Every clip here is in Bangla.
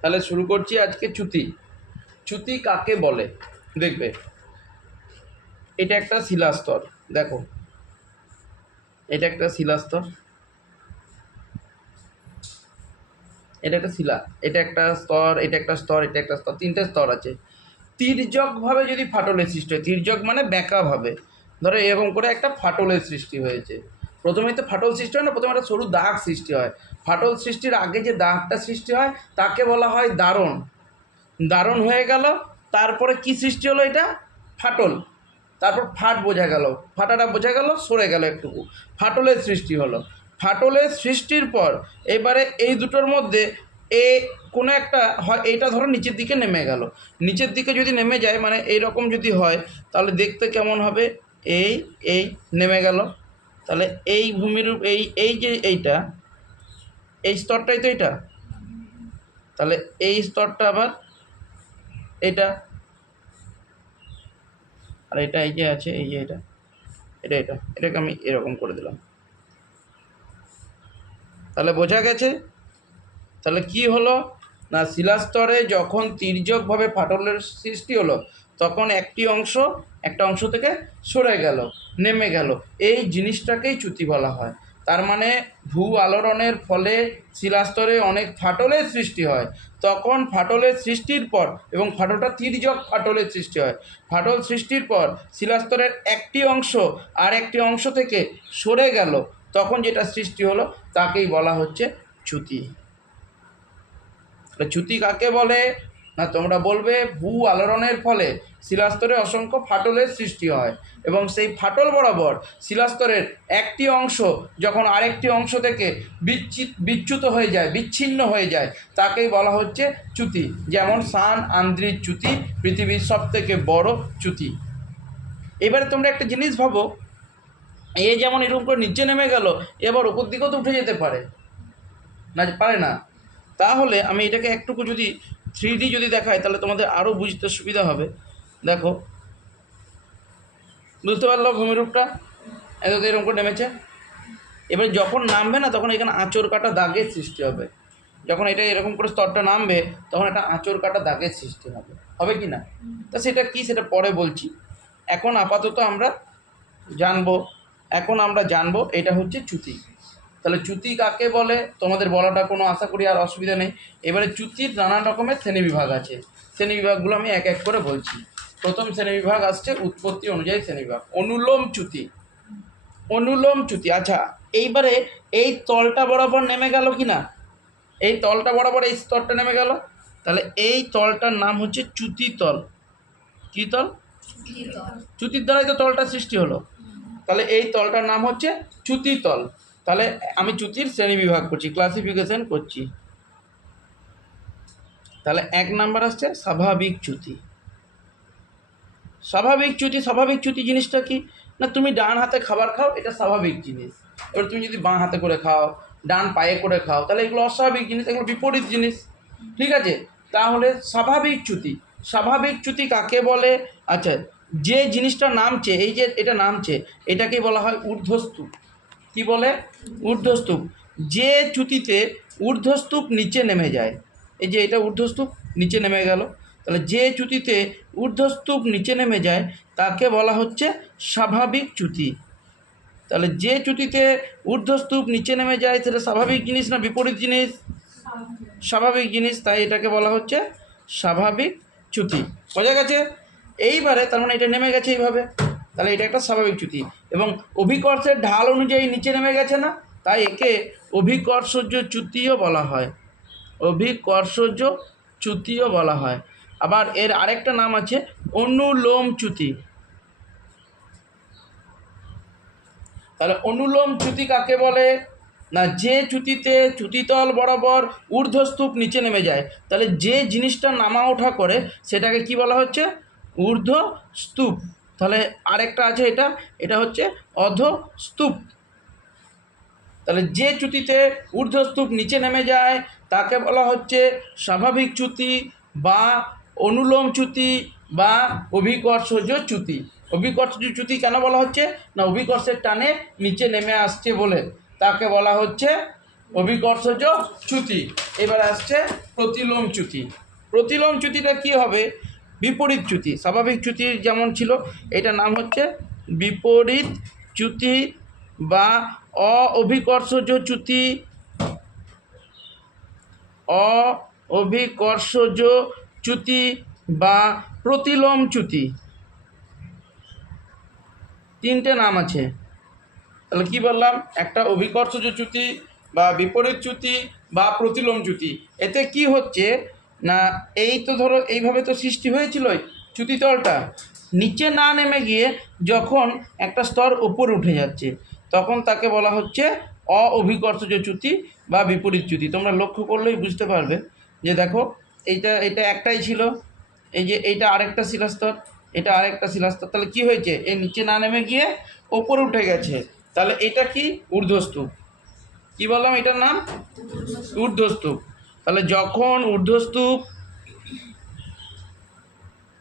তাহলে শুরু করছি আজকে চ্যুতি। চ্যুতি কাকে বলে? দেখবে। এটা একটা শিলাস্তর, দেখো। এটা একটা শিলাস্তর। এটা একটা শিলা, এটা একটা স্তর, এটা একটা স্তর, এটা একটা স্তর, তিনটে স্তর আছে। তির্যকভাবে যদি ফাটলের সৃষ্টি হয়, তির্যক মানে ব্যাঁকাভাবে ধরো এরকম করে একটা ফাটলের সৃষ্টি হয়েছে। প্রথমেই তো ফাটল সৃষ্টি হয় না, প্রথমে একটা সরু দাগ সৃষ্টি হয়। ফাটল সৃষ্টির আগে যে দাগটা সৃষ্টি হয়, তাকে বলা হয় দারণ। দারণ হয়ে গেল, তারপরে কি সৃষ্টি হলো এটা? ফাটল। তারপর ফাট বোঝা গেল। ফাটাটা বোঝা গেল, সরে গেল একটুকু। ফাটলের সৃষ্টি হলো। ফাটলের সৃষ্টির পর, এবারে এই দুটোর মধ্যে এ কোনো একটা হয়, এইটা ধরো নিচের দিকে নেমে গেল। নিচের দিকে যদি নেমে যায় মানে এই রকম যদি হয়, তাহলে দেখতে কেমন হবে? এই এই, নেমে গেল। তাহলে এই ভূমিরূপ এই এই যে এইটা, এই স্তরটাই তো এটা তাহলে এই স্তরটা আবার এটা আর এটা এই যে আছে, এই যে এটা এটা এটা, এটাকে আমি এরকম করে দিলাম। তাহলে বোঝা গেছে? তাহলে কি হলো? না, শিলাস্তরে যখন তির্যকভাবে ফাটলের সৃষ্টি হলো তখন একটি অংশ, একটা অংশ থেকে সরে গেল, নেমে গেল। এই জিনিসটাকেই চ্যুতি বলা হয়। তার মানে ভূ আলোড়নের ফলে শিলাস্তরে অনেক ফাটলের সৃষ্টি হয়। তখন ফাটলের সৃষ্টির পর এবং ফাটলটা তির্যক ফাটলের সৃষ্টি হয়। ফাটল সৃষ্টির পর শিলাস্তরের একটি অংশ আর একটি অংশ থেকে সরে গেল। তখন যেটা সৃষ্টি হলো তাকেই বলা হচ্ছে চ্যুতি। চ্যুতি কাকে বলে? না, তোমরা বলবে ভূ আলোড়নের ফলে শিলাস্তরে অসংখ্য ফাটলের সৃষ্টি হয় এবং সেই ফাটল বরাবর শিলাস্তরের একটি অংশ যখন আরেকটি অংশ থেকে বিচ্ছিত, বিচ্যুত হয়ে যায়, বিচ্ছিন্ন হয়ে যায়, তাকেই বলা হচ্ছে চ্যুতি। যেমন সান, আন্দ্রির চ্যুতি, পৃথিবীর সব থেকে বড় চ্যুতি। এবারে তোমরা একটা জিনিস ভাবো, এ যেমন এরকম করে নিচে নেমে গেল, এবার উপর দিকেও তো উঠে যেতে পারে। না পারে না। তাহলে আমি এটাকে একটুকু যদি থ্রি যদি দেখায়, তাহলে তোমাদের আরও বুঝতে সুবিধা হবে। দেখো। বুঝতে পারল ভূমিরূপটা? এত এরকম করে নেমেছে। এবার যখন নামবে না, তখন এখানে আঁচড় কাটা দাগের সৃষ্টি হবে। যখন এটা এরকম করে স্তরটা নামবে, তখন একটা আঁচড় কাটা দাগের সৃষ্টি হবে। হবে কি না? তা সেটা কি, সেটা পরে বলছি। এখন আপাতত আমরা জানব। এখন আমরা জানব, এটা হচ্ছে চ্যুতি তাহলে চ্যুতি কাকে বলে? তোমাদের বলাটা কোনো আশা করি আর অসুবিধা নেই। এবারে চ্যুতির নানান রকমের শ্রেণীবিভাগ আছে। শ্রেণীবিভাগগুলো আমি এক এক করে বলছি। প্রথম শ্রেণীবিভাগ আসছে উৎপত্তি অনুযায়ী শ্রেণীবিভাগ অনুলোম চ্যুতি। অনুলোম চ্যুতি। আচ্ছা এইবারে এই তলটা বরাবর নেমে গেল কি না এই তলটা বরাবর এই স্তরটা নেমে গেল? তাহলে এই তলটার নাম হচ্ছে চ্যুতি তল। কী তল। চ্যুতির দ্বারাই তো তলটা সৃষ্টি হলো। তাহলে এই তলটার নাম হচ্ছে চ্যুতি তল। তাহলে আমি চ্যুতির শ্রেণি বিভাগ করছি ক্লাসিফিকেশন করছি। তাহলে এক নাম্বার আসছে স্বাভাবিক চ্যুতি। স্বাভাবিক চ্যুতি স্বাভাবিক চ্যুতি জিনিসটা কি? না, তুমি ডান হাতে খাবার খাও, এটা স্বাভাবিক জিনিস। এবার তুমি যদি বাঁ হাতে করে খাও, ডান পায়ে করে খাও, তাহলে এগুলো অস্বাভাবিক জিনিস, এগুলো বিপরীত জিনিস। ঠিক আছে? তাহলে স্বাভাবিক চ্যুতি। স্বাভাবিক চ্যুতি কাকে বলে? আচ্ছা যে জিনিসটা নামছে এই যে এটা নামছে এটাকেই বলা হয় ঊর্ধ্বস্তূপ কি বলে? ঊর্ধ্বস্তূপ। যে চ্যুতিতে ঊর্ধ্বস্তূপ নিচে নেমে যায়, এই যে এটা ঊর্ধ্বস্তূপ, নিচে নেমে গেল। তাহলে যে চ্যুতিতে ঊর্ধ্বস্তূপ নিচে নেমে যায়, তাকে বলা হচ্ছে স্বাভাবিক চ্যুতি। তাহলে যে চ্যুতিতে ঊর্ধ্বস্তূপ নিচে নেমে যায়, সেটা স্বাভাবিক জিনিস না বিপরীত জিনিস? স্বাভাবিক জিনিস, তাই এটাকে বলা হচ্ছে স্বাভাবিক চ্যুতি। বোঝা গেছে? এইবারে তার মানে এটা নেমে গেছে এইভাবে। তাহলে এটা একটা স্বাভাবিক চ্যুতি। এবং অভিকর্ষের ঢাল অনুযায়ী নিচে নেমে গেছে না, তাই একে অভিকর্ষজ চ্যুতিও বলা হয়। অভিকর্ষজ চ্যুতিও বলা হয়। আবার এর আরেকটা নাম আছে অনুলোম চ্যুতি। তাহলে অনুলোম চ্যুতি কাকে বলে? না, যে চ্যুতিতে চ্যুতিতল বরাবর ঊর্ধ্বস্তূপ নিচে নেমে যায়, তাহলে যে জিনিসটা নামা ওঠা করে, সেটাকে কি বলা হচ্ছে? ঊর্ধ্ব স্তূপ তাহলে আরেকটা আছে এটা এটা হচ্ছে অধ স্তূপ তাহলে যে চ্যুতিতে ঊর্ধ্বস্তূপ নিচে নেমে যায়, তাকে বলা হচ্ছে স্বাভাবিক চ্যুতি বা অনুলোম চ্যুতি বা অভিকর্ষজ চ্যুতি। অভিকর্ষজ চ্যুতি কেন বলা হচ্ছে? না, অভিকর্ষের টানে নিচে নেমে আসছে বলে। তাকে বলা হচ্ছে অভিকর্ষজ চ্যুতি। এবার আসছে প্রতিলোম চ্যুতি। প্রতিলোম চ্যুতিটা কি হবে? বিপরীত চ্যুতি, স্বাভাবিক চ্যুতির যেমন ছিল, এটার নাম হচ্ছে বিপরীত চ্যুতি বা অ অভিকর্ষজ চ্যুতি। অ অভিকর্ষজ চ্যুতি বা প্রতিলোম চ্যুতি। তিনটে নাম আছে। তাহলে কি বললাম? একটা অভিকর্ষজ চ্যুতি বা বিপরীত চ্যুতি বা প্রতিলোম চ্যুতি। এতে কি হচ্ছে? না, এই তো ধরো, এইভাবে তো সৃষ্টি হয়েছিলই চ্যুতিতলটা। নিচে না নেমে গিয়ে যখন একটা স্তর উপরে উঠে যাচ্ছে, তখন তাকে বলা হচ্ছে অভিকর্ষজ চ্যুতি বা বিপরীত চ্যুতি। তোমরা লক্ষ্য করলেই বুঝতে পারবে যে দেখো, এইটা এটা একটাই ছিল। এই যে এইটা আরেকটা শিলাস্তর, এটা আরেকটা শিলাস্তর। তাহলে কি হয়েছে? এ নিচে না নেমে গিয়ে ওপরে উঠে গেছে। তাহলে এটা কি? ঊর্ধ্বস্তূপ। কি বললাম এটার নাম? ঊর্ধ্বস্তূপ। তাহলে যখন ঊর্ধ্বস্তূপ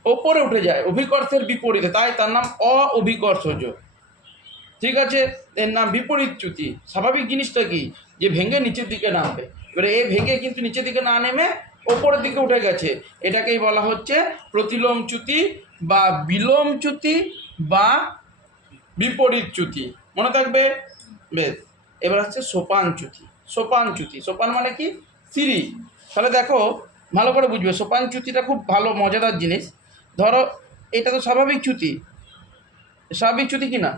ওপরে উঠে যায়, অভিকর্ষের বিপরীতে, তাই তার নাম অ অভিকর্ষজ ঠিক আছে? এর নাম বিপরীত চ্যুতি। স্বাভাবিক জিনিসটা কি? যে ভেঙে নিচের দিকে নামবে। এবারে এ ভেঙে কিন্তু নিচের দিকে না নেমে ওপরের দিকে উঠে গেছে। এটাকেই বলা হচ্ছে প্রতিলোম চ্যুতি বা বিলোম চ্যুতি বা বিপরীত চ্যুতি। মনে থাকবে? বেশ। এবার হচ্ছে সোপান চ্যুতি। সোপান চ্যুতি। সোপান মানে কি? সিঁড়ি তাহলে দেখো ভালো করে বুঝবে। সোপান চ্যুতিটা খুব ভালো মজাদার জিনিস। ধরো এটা তো স্বাভাবিক চ্যুতি স্বাভাবিক চ্যুতি কি না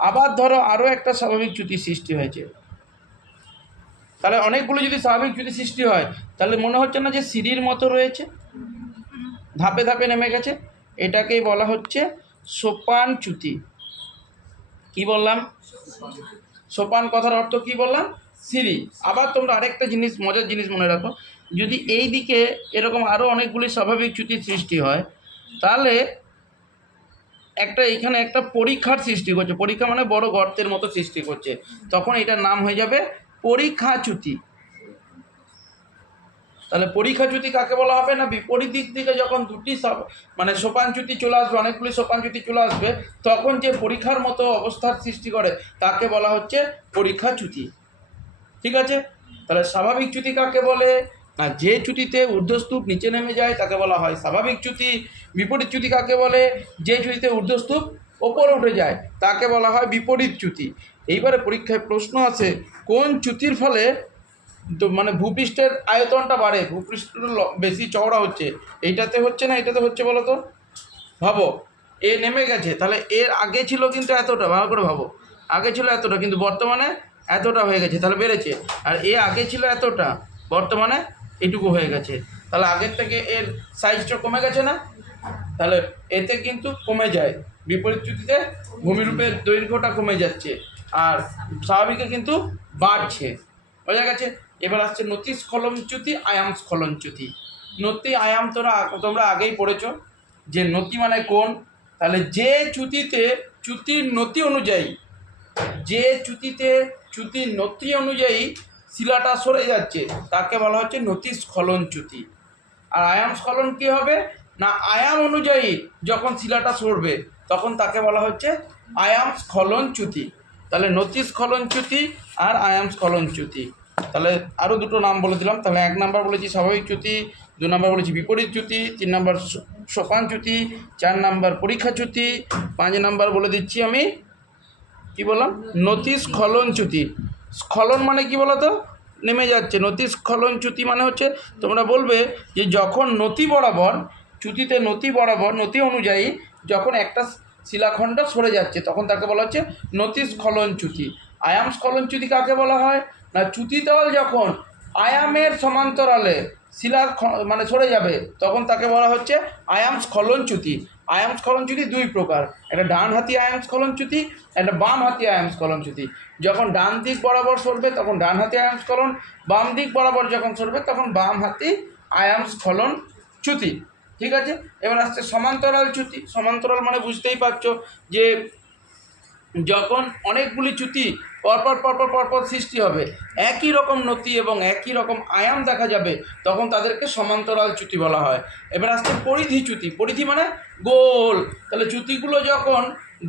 আবার ধরো আরও একটা স্বাভাবিক চ্যুতি সৃষ্টি হয়েছে। তাহলে অনেকগুলো যদি স্বাভাবিক চ্যুতি সৃষ্টি হয় তাহলে মনে হচ্ছে না যে সিঁড়ির মতো রয়েছে? ধাপে ধাপে নেমে গেছে। এটাকেই বলা হচ্ছে সোপান চ্যুতি কি বললাম? সোপান কথার অর্থ কি বললাম? সিঁড়ি আবার তোমরা আরেকটা জিনিস, মজার জিনিস মনে রাখো, যদি এই দিকে এরকম আরও অনেকগুলি স্বাভাবিক চ্যুতির সৃষ্টি হয়, তাহলে একটা এখানে একটা পরীক্ষার সৃষ্টি করছে। পরীক্ষা মানে বড় গর্তের মতো সৃষ্টি করছে। তখন এটার নাম হয়ে যাবে পরীক্ষা চ্যুতি। তাহলে পরীক্ষা চ্যুতি কাকে বলা হবে না? বিপরীত দিক থেকে যখন দুটি মানে সোপান চ্যুতি চলে আসবে, অনেকগুলি সোপান চ্যুতি চলে আসবে, তখন যে পরীক্ষার মতো অবস্থার সৃষ্টি করে, তাকে বলা হচ্ছে পরীক্ষা চ্যুতি। ঠিক আছে? তাহলে স্বাভাবিক চ্যুতি কাকে বলে? না, যে চ্যুতিতে ঊর্ধ্বস্তূপ নিচে নেমে যায় তাকে বলা হয় স্বাভাবিক চ্যুতি। বিপরীত চ্যুতি কাকে বলে? যে চ্যুতিতে ঊর্ধ্বস্তূপ ওপরে উঠে যায় তাকে বলা হয় বিপরীত চ্যুতি। এইবারে পরীক্ষায় প্রশ্ন আছে, কোন চ্যুতির ফলে মানে ভূপৃষ্ঠের আয়তনটা বাড়ে? ভূপৃষ্ঠ বেশি চওড়া হচ্ছে। এইটাতে হচ্ছে না, এটাতে হচ্ছে বলো তো? ভাবো, এ নেমে গেছে, তাহলে এর আগে ছিল কিন্তু এতটা, ভালো করে ভাবো। আগে ছিল এতটা, কিন্তু বর্তমানে এতটা হয়ে গেছে, তাহলে বেড়েছে। আর এ আগে ছিল এতটা, বর্তমানে এটুকু হয়ে গেছে। তাহলে আগের থেকে এর সাইজটা কমে গেছে না? তাহলে এতে কিন্তু কমে যায়। বিপরীত চ্যুতিতে ভূমিরূপের দৈর্ঘ্যটা কমে যাচ্ছে আর স্বাভাবিকে কিন্তু বাড়ছে। বোঝা গেছে? এবার আসছে নতি স্খলনচ্যুতি আয়াম স্খলনচ্যুতি নতি, আয়াম তোরা তোমরা আগেই পড়েছ যে নতি মানে কোন? তাহলে যে চ্যুতিতে, চ্যুতির নতি অনুযায়ী যে চ্যুতিতে চ্যুতির নথি অনুযায়ী শিলাটা সরে যাচ্ছে। তাকে বলা হচ্ছে নতি স্খলন চ্যুতি। আর আয়াম স্খলন কী হবে? না, আয়াম অনুযায়ী যখন শিলাটা সরবে, তখন তাকে বলা হচ্ছে আয়াম স্খলন চ্যুতি। তাহলে নতি স্খলন চ্যুতি আর আয়াম স্খলন চ্যুতি। তাহলে আরও দুটো নাম বলে দিলাম। তাহলে এক নাম্বার বলেছি স্বাভাবিক চ্যুতি, দু নম্বর বলেছি বিপরীত চ্যুতি, তিন নম্বর সোপান চ্যুতি, চার নাম্বার পরীক্ষা চ্যুতি, পাঁচ নাম্বার বলে দিচ্ছি আমি কি বললাম? নতি স্খলন চ্যুতি। স্খলন মানে কি বলো তো নেমে যাচ্ছে। নতি স্খলন চ্যুতি মানে হচ্ছে তোমরা বলবে যে যখন নতি বরাবর, চ্যুতিতে নতি বরাবর নতি অনুযায়ী যখন একটা শিলাখণ্ড সরে যাচ্ছে, তখন তাকে বলা হচ্ছে নতি স্খলন চ্যুতি। আয়াম স্খলন চ্যুতি কাকে বলা হয়? না চ্যুতিতল যখন আয়ামের সমান্তরালে শিলা মানে সরে যাবে, তখন তাকে বলা হচ্ছে আয়াম স্খলন চ্যুতি। আয়াম স্খলন চ্যুতি দুই প্রকার। একটা ডান হাতি আয়াম স্খলন চ্যুতি একটা বাম হাতি আয়াম স্খলন চ্যুতি যখন ডান দিক বরাবর সরবে, তখন ডান হাতি আয়াম স্খলন বাম দিক বরাবর যখন সরবে, তখন বাম হাতি আয়াম স্খলন চ্যুতি ঠিক আছে? এবার আসছে সমান্তরাল চ্যুতি। সমান্তরাল মানে বুঝতেই পারছ যে যখন অনেকগুলি চ্যুতি পরপর পরপর পরপর সৃষ্টি হবে। একই রকম নতি এবং একই রকম আয়াম দেখা যাবে, তখন তাদেরকে সমান্তরাল চ্যুতি বলা হয়। এবার আসছে পরিধি চ্যুতি। পরিধি মানে গোল। তাহলে চ্যুতিগুলো যখন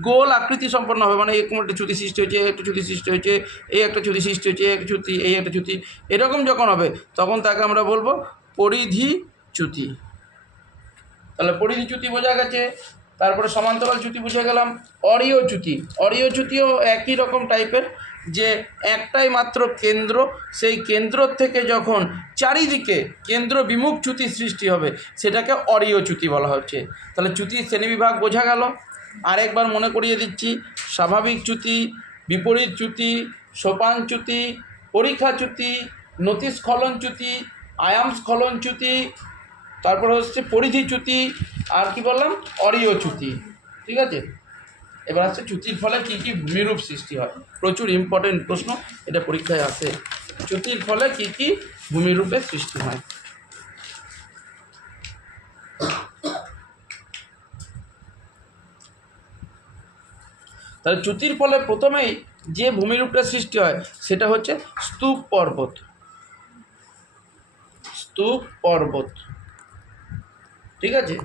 গোল আকৃতি সম্পন্ন হবে মানে এরকম একটা চ্যুতি সৃষ্টি হয়েছে, একটা চ্যুতি সৃষ্টি হয়েছে এই একটা চ্যুতি সৃষ্টি হয়েছে একটা চ্যুতি, এই একটা চ্যুতি, এরকম যখন হবে, তখন তাকে আমরা বলব পরিধি চ্যুতি। তাহলে পরিধি চ্যুতি বোঝা গেছে। তারপরে সমান্তরাল চ্যুতি বুঝে গেলাম, অরিয় চ্যুতি। অরিয় চ্যুতিও একই রকম টাইপের, যে একটাই মাত্র কেন্দ্র, সেই কেন্দ্র থেকে যখন চারিদিকে কেন্দ্র বিমুখ চ্যুতি সৃষ্টি হবে, সেটাকে অরিয় চ্যুতি বলা হচ্ছে। তাহলে চ্যুতির শ্রেণীবিভাগ বোঝা গেল। আরেকবার মনে করিয়ে দিচ্ছি, স্বাভাবিক চ্যুতি, বিপরীত চ্যুতি, সোপান চ্যুতি, পরীক্ষা চ্যুতি তারপর হচ্ছে পরিধি চ্যুতি আর কি বললাম? অরিয় চ্যুতি। ঠিক আছে? এবার হচ্ছে চ্যুতির ফলে কী কী ভূমিরূপ সৃষ্টি হয়? প্রচুর ইম্পর্টেন্ট প্রশ্ন, এটা পরীক্ষায় আসে। চ্যুতির ফলে কী কী ভূমিরূপের সৃষ্টি হয়? তাহলে চ্যুতির ফলে প্রথমেই যে ভূমিরূপটা সৃষ্টি হয়, সেটা হচ্ছে স্তূপ পর্বত। স্তূপ পর্বত। ঠিক আছে?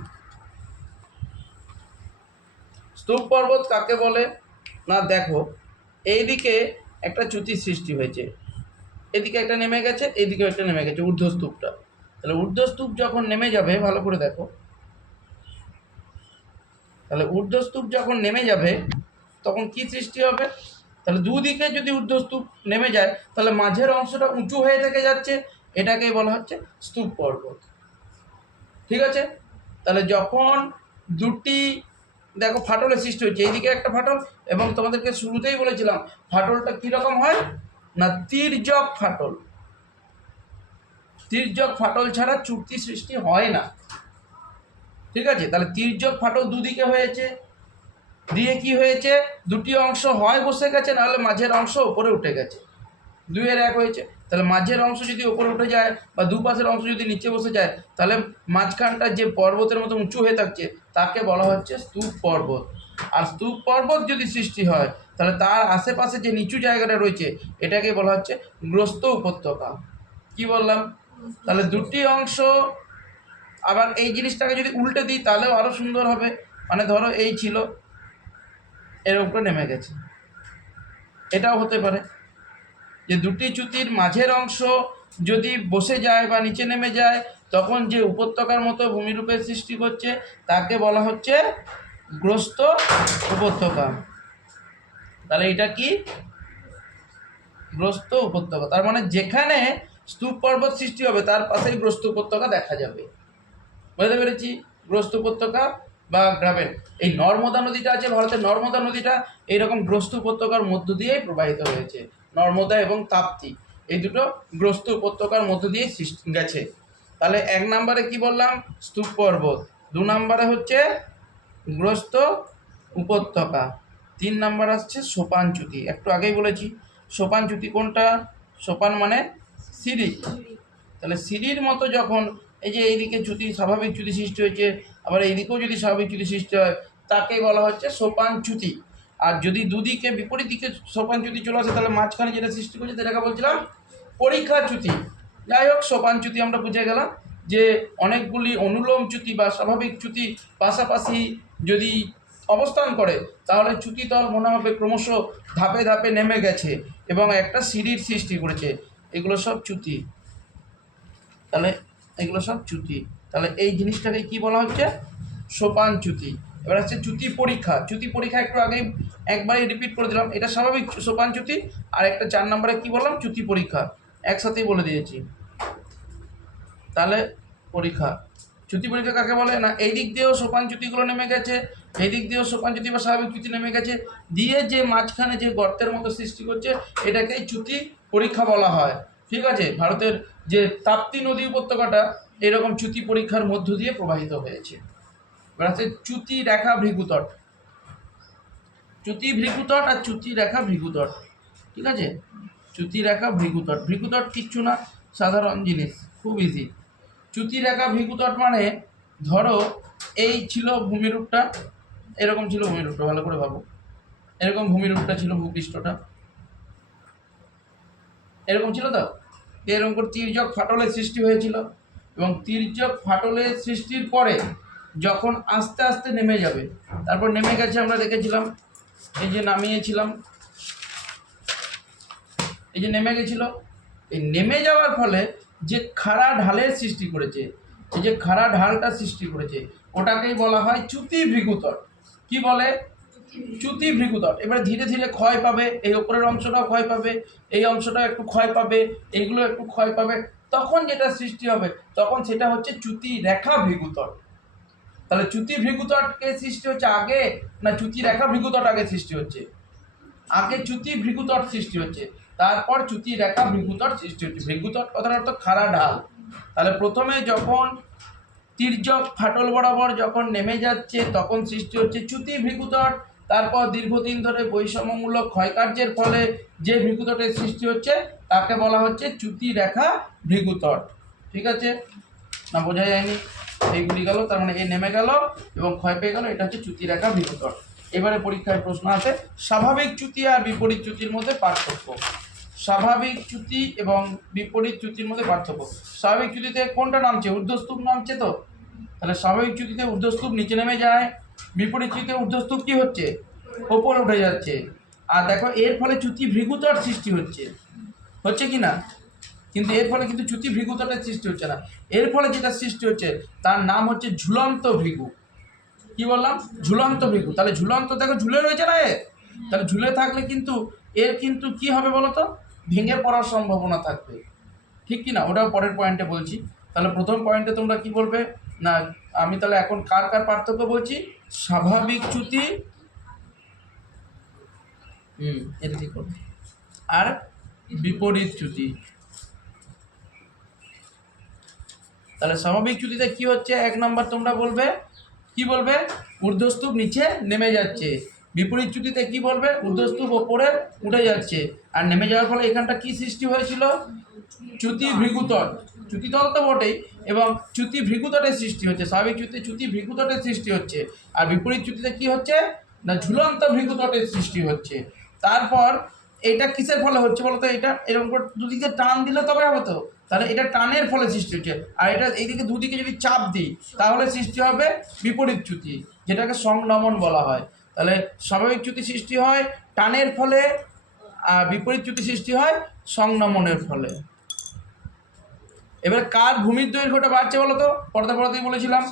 স্তূপ পর্বত কাকে বলে? না, দেখো, এইদিকে একটা চ্যুতি সৃষ্টি হয়েছে। এদিকে একটা নেমে গেছে এইদিকে একটা নেমে গেছে, ঊর্ধ্ব স্তূপটা। তাহলে ঊর্ধ্ব স্তূপ যখন নেমে যাবে, ভালো করে দেখো। তাহলে ঊর্ধ্ব স্তূপ যখন নেমে যাবে, তখন কি সৃষ্টি হবে? তাহলে দুদিকে যদি ঊর্ধ্ব স্তূপ নেমে যায়, তাহলে মাঝের অংশটা উঁচু হয়ে থেকে যাচ্ছে। এটাকেই বলা হচ্ছে স্তূপ পর্বত। ঠিক আছে? তাহলে যখন দুটি, দেখো ফাটলের সৃষ্টি হচ্ছে এইদিকে একটা ফাটল, এবং তোমাদেরকে শুরুতেই বলেছিলাম, ফাটলটা কীরকম হয়? না, তির্যক ফাটল। তির্যক ফাটল ছাড়া চুক্তি সৃষ্টি হয় না। ঠিক আছে? তাহলে তির্যক ফাটল দুদিকে হয়েছে। দিয়ে কি হয়েছে? দুটি অংশ হয় বসে গেছে, নাহলে মাঝের অংশ উপরে উঠে গেছে। দুইয়ের এক হয়েছে। তাহলে মাঝের অংশ যদি উপরে উঠে যায় বা দুপাশের অংশ যদি নিচে বসে যায়, তাহলে মাঝখানটা যে পর্বতের মতো উঁচু হয়ে থাকছে, তাকে বলা হচ্ছে স্তূপ পর্বত। আর স্তূপ পর্বত যদি সৃষ্টি হয়, তাহলে তার আশেপাশে যে নিচু জায়গাটা রয়েছে, এটাকে বলা হচ্ছে গ্রস্ত উপত্যকা। কি বললাম? তাহলে দুটি অংশ, আবার এই জিনিসটাকে যদি উল্টে দিই, তাহলেও আরও সুন্দর হবে। মানে ধরো এই ছিল, এর উপরে নেমে গেছে। এটাও হতে পারে। যে দুটি চ্যুতির মাঝের অংশ যদি বসে যায় বা নিচে নেমে যায়, তখন যে উপত্যকার মতো ভূমিরূপের সৃষ্টি করছে, তাকে বলা হচ্ছে গ্রস্ত উপত্যকা। তাহলে এটা কি? গ্রস্ত উপত্যকা। তার মানে যেখানে স্তূপ পর্বত সৃষ্টি হবে, তার পাশেই গ্রস্ত উপত্যকা দেখা যাবে। বুঝতে পেরেছি? গ্রস্ত উপত্যকা বা গ্রামের। এই নর্মদা নদীটা আছে, ভারতের নর্মদা নদীটা, এইরকম গ্রস্ত উপত্যকার মধ্য দিয়েই প্রবাহিত হয়েছে। নর্মদা এবং তাপ্তি। এই দুটো গ্রস্ত উপত্যকার মধ্য দিয়ে সৃষ্টি গেছে। তাহলে এক নম্বরে কি বললাম? স্তূপ পর্বত। দু নম্বরে হচ্ছে গ্রস্ত উপত্যকা। তিন নাম্বার আসছে সোপানচ্যুতি একটু আগেই বলেছি সোপানচ্যুতি কোনটা? সোপান মানে সিঁড়ি। তাহলে সিঁড়ির মতো যখন এই যে এইদিকে চ্যুতি, স্বাভাবিক চ্যুতি সৃষ্টি হয়েছে, আবার এইদিকেও যদি স্বাভাবিক চ্যুতি সৃষ্টি হয়, তাকেই বলা হচ্ছে সোপান চ্যুতি। আর যদি দুদিকে বিপরীত দিকে সোপান চ্যুতি চলে আসে, তাহলে মাঝখানে যেটা সৃষ্টি করছে সেটাকে বলছিলাম পরীক্ষা চ্যুতি। যাই হোক, সোপান চ্যুতি আমরা বুঝে গেলাম যে অনেকগুলি অনুলোম চ্যুতি বা স্বাভাবিক চ্যুতি পাশাপাশি যদি অবস্থান করে, তাহলে চ্যুতিতল মনে হবে ক্রমশ ধাপে ধাপে নেমে গেছে এবং একটা সিঁড়ির সৃষ্টি করেছে। এগুলো সব চ্যুতি। তাহলে এগুলো সব চ্যুতি। তাহলে এই জিনিসটাকে কি বলা হচ্ছে? সোপান চ্যুতি। এবার হচ্ছে চ্যুতি পরীক্ষা। চ্যুতি পরীক্ষা একটু আগেই একবারই রিপিট করে দিলাম। এটা স্বাভাবিক সোপান চ্যুতি। আর একটা চার নম্বরে কি বললাম? চ্যুতি পরীক্ষা। একসাথেই বলে দিয়েছি। তাহলে পরীক্ষা। চ্যুতি পরীক্ষা কাকে বলে? না, এই দিক দিয়েও সোপান চ্যুতিগুলো নেমে গেছে। এই দিক দিয়েও সোপান চ্যুতি বা স্বাভাবিক চ্যুতি নেমে গেছে। দিয়ে যে মাঝখানে যে গর্তের মতো সৃষ্টি করছে, এটাকেই চ্যুতি পরীক্ষা বলা হয়। ঠিক আছে? ভারতের যে তাপ্তি নদী উপত্যকাটা, এরকম চ্যুতি পরীক্ষার মধ্য দিয়ে প্রবাহিত হয়েছে। এবার হচ্ছে চ্যুতি রেখা ভৃগুতট। চ্যুতি ভৃগুতট আর চ্যুতি রেখা ভৃগুতট, ঠিক আছে? চ্যুতি রেখা ভৃগুতট ভৃগুতট কিচ্ছু না, সাধারণ জিনিস, খুব ইজি চ্যুতি রেখা ভৃগুতট মানে ধরো এই ছিল ভূমিরূপটা, এরকম ছিল ভূমিরূপটা, ভালো করে ভাবো। এরকম ভূমিরূপটা ছিল ভূপৃষ্ঠটা। এরকম ছিল তো? এরকম করে তির্যক ফাটলের সৃষ্টি হয়েছিল এবং তির্যক ফাটলের সৃষ্টির পরে যখন আস্তে আস্তে নেমে যাবে তারপর নেমে গেছে আমরা দেখেছিলাম এই যে নামিয়েছিলাম এই যে নেমে গেছিল এই নেমে যাওয়ার ফলে যে খাড়া ঢালের সৃষ্টি করেছে এই যে খাড়া ঢালটা সৃষ্টি করেছে ওটাকেই বলা হয় চ্যুতি ভৃগুতট। কি বলে? চ্যুতি ভৃগুতট। এবারে ধীরে ধীরে ক্ষয় পাবে এই ওপরের অংশটাও ক্ষয় পাবে এই অংশটাও একটু ক্ষয় পাবে এইগুলো একটু ক্ষয় পাবে। তখন যেটা সৃষ্টি হবে তখন সেটা হচ্ছে চ্যুতি রেখা ভৃগুতট। তাহলে চ্যুতি ভৃগুতটকে সৃষ্টি হচ্ছে? আগে না চ্যুতি রেখা ভৃগুতট আগে সৃষ্টি হচ্ছে? আগে চ্যুতি ভৃগুতট সৃষ্টি হচ্ছে, তারপর চ্যুতি রেখা ভৃগুতট সৃষ্টি হচ্ছে। ভৃগুতট কথার অর্থ খাড়া ঢাল তাহলে প্রথমে যখন তির্যক ফাটল বরাবর যখন নেমে যাচ্ছে, তখন সৃষ্টি হচ্ছে চ্যুতি ভৃগুতট। তারপর দীর্ঘদিন ধরে বৈষম্যমূলক ক্ষয়কার্যের ফলে যে ভৃগুতটের সৃষ্টি হচ্ছে, তাকে বলা হচ্ছে চ্যুতি রেখা ভৃগুতট। ঠিক আছে? না, বোঝা যায়নি? এইগুলি গেল তার মানে এ নেমে গেল এবং ক্ষয় পেয়ে গেল, এটা হচ্ছে চ্যুতি রেখা ভৃগুতট এবারে পরীক্ষায় প্রশ্ন আছে, স্বাভাবিক চ্যুতি আর বিপরীত চ্যুতির মধ্যে পার্থক্য? স্বাভাবিক চ্যুতি এবং বিপরীত চ্যুতির মধ্যে পার্থক্য। স্বাভাবিক চ্যুতিতে কোনটা নামছে? ঊর্ধ্বস্তূপ নামছে তো? তাহলে স্বাভাবিক চ্যুতিতে ঊর্ধ্বস্তূপ নিচে নেমে যায়, বিপরীত চ্যুতিতে ঊর্ধ্বস্তূপ কী হচ্ছে? ওপর উঠে যাচ্ছে। আর দেখো, এর ফলে চ্যুতি ভৃগুতর সৃষ্টি হচ্ছে। হচ্ছে কি না? কিন্তু এর ফলে কিন্তু চ্যুতি ভৃগুতটের সৃষ্টি হচ্ছে না। এর ফলে যেটা সৃষ্টি হচ্ছে, তার নাম হচ্ছে ঝুলন্ত ভৃগু। কি বললাম? ঝুলন্ত ভৃগু। তাহলে ঝুলন্ত দেখো ঝুলে রয়েছে না এ? তাহলে ঝুলে থাকলে কিন্তু এর কিন্তু কি হবে বলো তো ভেঙে পড়ার সম্ভাবনা থাকবে। ঠিক কি না ওটাও পরের পয়েন্টে বলছি। তাহলে প্রথম পয়েন্টে তোমরা কি বলবে? না, আমি তাহলে এখন কার কার পার্থক্য বলছি? স্বাভাবিক চ্যুতি হুম এটা ঠিক করবে আর বিপরীত চ্যুতি তাহলে স্বাভাবিক চ্যুতিতে কি হচ্ছে? এক নম্বর তোমরা বলবে, কি বলবে? ঊর্ধ্বস্তূপ নিচে নেমে যাচ্ছে। বিপরীত চ্যুতিতে কি বলবে? ঊর্ধ্বস্তূপ ওপরে উঠে যাচ্ছে। আর নেমে যাওয়ার ফলে এখানটা কি সৃষ্টি হয়েছিল? চ্যুতি ভৃগুতট চ্যুতিতল তো বটেই, এবং চ্যুতি ভৃগুতটের সৃষ্টি হচ্ছে। স্বাভাবিক চ্যুতি চ্যুতি ভৃগুতটের সৃষ্টি হচ্ছে। আর বিপরীত চ্যুতিতে কি হচ্ছে? না ঝুলন্ত ভৃগুতটের সৃষ্টি হচ্ছে। তারপর এটা কিসের ফলে হচ্ছে বলতো? এটা এরকম করে দুদিকে টান দিলে তবে হবে তো তাহলে এটা টানের ফলে সৃষ্টি হচ্ছে। আর এটা এইদিকে দুদিকে যদি চাপ দিই, তাহলে সৃষ্টি হবে বিপরীত চ্যুতি, যেটাকে সংনমন বলা হয়। তাহলে স্বাভাবিক চ্যুতি সৃষ্টি হয় টানের ফলে বিপরীত চ্যুতি সৃষ্টি হয় সংনমনের ফলে। এবার কার ভূমির দৈর্ঘ্যটা বাড়ছে বলো তো পর্দা পর্দাতেই বলেছিলাম।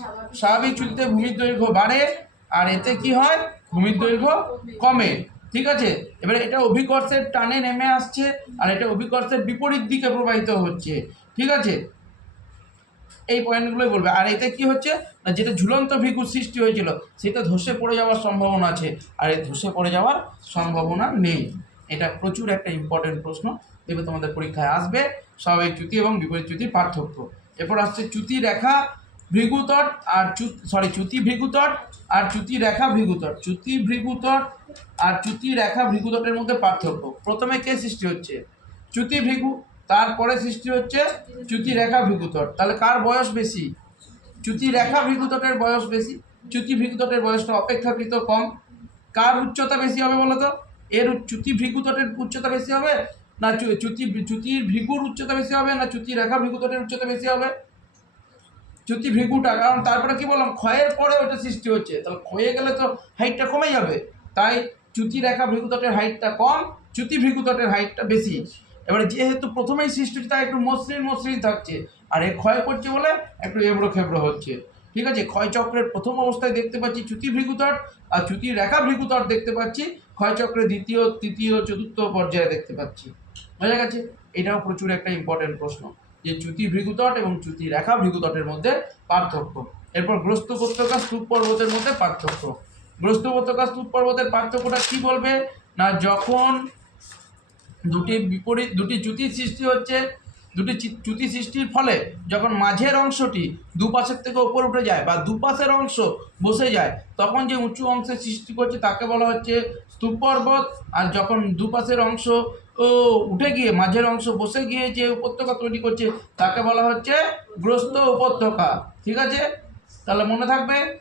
স্বাভাবিক চ্যুতিতে ভূমির দৈর্ঘ্য বাড়ে, আর এতে কি হয়? ভূমির দৈর্ঘ্য কমে। ঠিক আছে? এবারে এটা অভিকর্ষের টানে নেমে আসছে আর এটা অভিকর্ষের বিপরীত দিকে প্রবাহিত হচ্ছে। ঠিক আছে? এই পয়েন্টগুলোই বলবে। আর এতে কি হচ্ছে? না, যেটা ঝুলন্ত ভিকুর সৃষ্টি হয়েছিল, সেটা ধসে পড়ে যাওয়ার সম্ভাবনা আছে। আর এই ধসে পড়ে যাওয়ার সম্ভাবনা নেই। এটা প্রচুর একটা ইম্পর্টেন্ট প্রশ্ন। দেখবে তোমাদের পরীক্ষায় আসবে। স্বাভাবিক চ্যুতি এবং বিপরীত চ্যুতির পার্থক্য। এরপর আসছে চ্যুতি রেখা ভৃগুতট আর সরি চ্যুতি ভৃগুতট আর চ্যুতি রেখা ভৃগুতট চ্যুতি ভৃগুতট আর চ্যুতি রেখা ভৃগুতটের মধ্যে পার্থক্য। প্রথমে কে সৃষ্টি হচ্ছে? চ্যুতি ভৃগু, তারপরে সৃষ্টি হচ্ছে চ্যুতি রেখা ভৃগুতট তাহলে কার বয়স বেশি? চ্যুতি রেখা ভৃগুতটের বয়স বেশি, চ্যুতি ভৃগুতটের বয়সটা অপেক্ষাকৃত কম। কার উচ্চতা বেশি হবে বলো তো এর চ্যুতি ভৃগুতটের উচ্চতা বেশি হবে না চ্যুতি, চ্যুতির ভৃগুর উচ্চতা বেশি হবে না চ্যুতি রেখা ভৃগুতটের উচ্চতা বেশি হবে? চ্যুতি ভৃগুটা কারণ তারপরে কি বললাম, ক্ষয়ের পরে ওটা সৃষ্টি হচ্ছে। তাহলে ক্ষয়ে গেলে তো হাইটটা কমে যাবে। তাই চ্যুতি রেখা ভৃগুতটের হাইটটা কম, চ্যুতি ভৃগুতটের হাইটটা বেশি। এবারে যেহেতু প্রথমেই সৃষ্টি হচ্ছে তাই একটু মসৃণ মসৃণ থাকছে। আর এ ক্ষয় করছে বলে একটু এবড়ো খেবড়ো হচ্ছে। ঠিক আছে? ক্ষয়চক্রের প্রথম অবস্থায় দেখতে পাচ্ছি চ্যুতি ভৃগুতট আর চ্যুতি রেখা ভৃগুতট দেখতে পাচ্ছি। ক্ষয়চক্রের দ্বিতীয়, তৃতীয়, চতুর্থ পর্যায়ে দেখতে পাচ্ছি। বোঝা গেছে? এটাও প্রচুর একটা ইম্পর্টেন্ট প্রশ্ন। যে চ্যুতি ভৃগুতট এবং চ্যুতি রেখা ভৃগুতটের মধ্যে পার্থক্য। এরপর গ্রস্ত উপত্যকা স্তূপ পর্বতের মধ্যে পার্থক্য। গ্রস্ত উপত্যকা স্তূপ পর্বতের পার্থক্যটা কি বলবে? না, যখন দুটি বিপরীত, দুটি চ্যুতি সৃষ্টি হচ্ছে, দুটি চ্যুতি সৃষ্টির ফলে যখন মাঝের অংশটি দুপাশের থেকে ওপর উঠে যায় বা দুপাশের অংশ বসে যায়, তখন যে উঁচু অংশের সৃষ্টি করছে তাকে বলা হচ্ছে স্তূপ পর্বত। আর যখন দুপাশের অংশ উঠে গিয়ে মাঝের অংশ বসে গিয়ে যে উপত্যকা তৈরি করছে, তাকে বলা হচ্ছে গ্রস্ত উপত্যকা। ঠিক আছে? তাহলে মনে থাকবে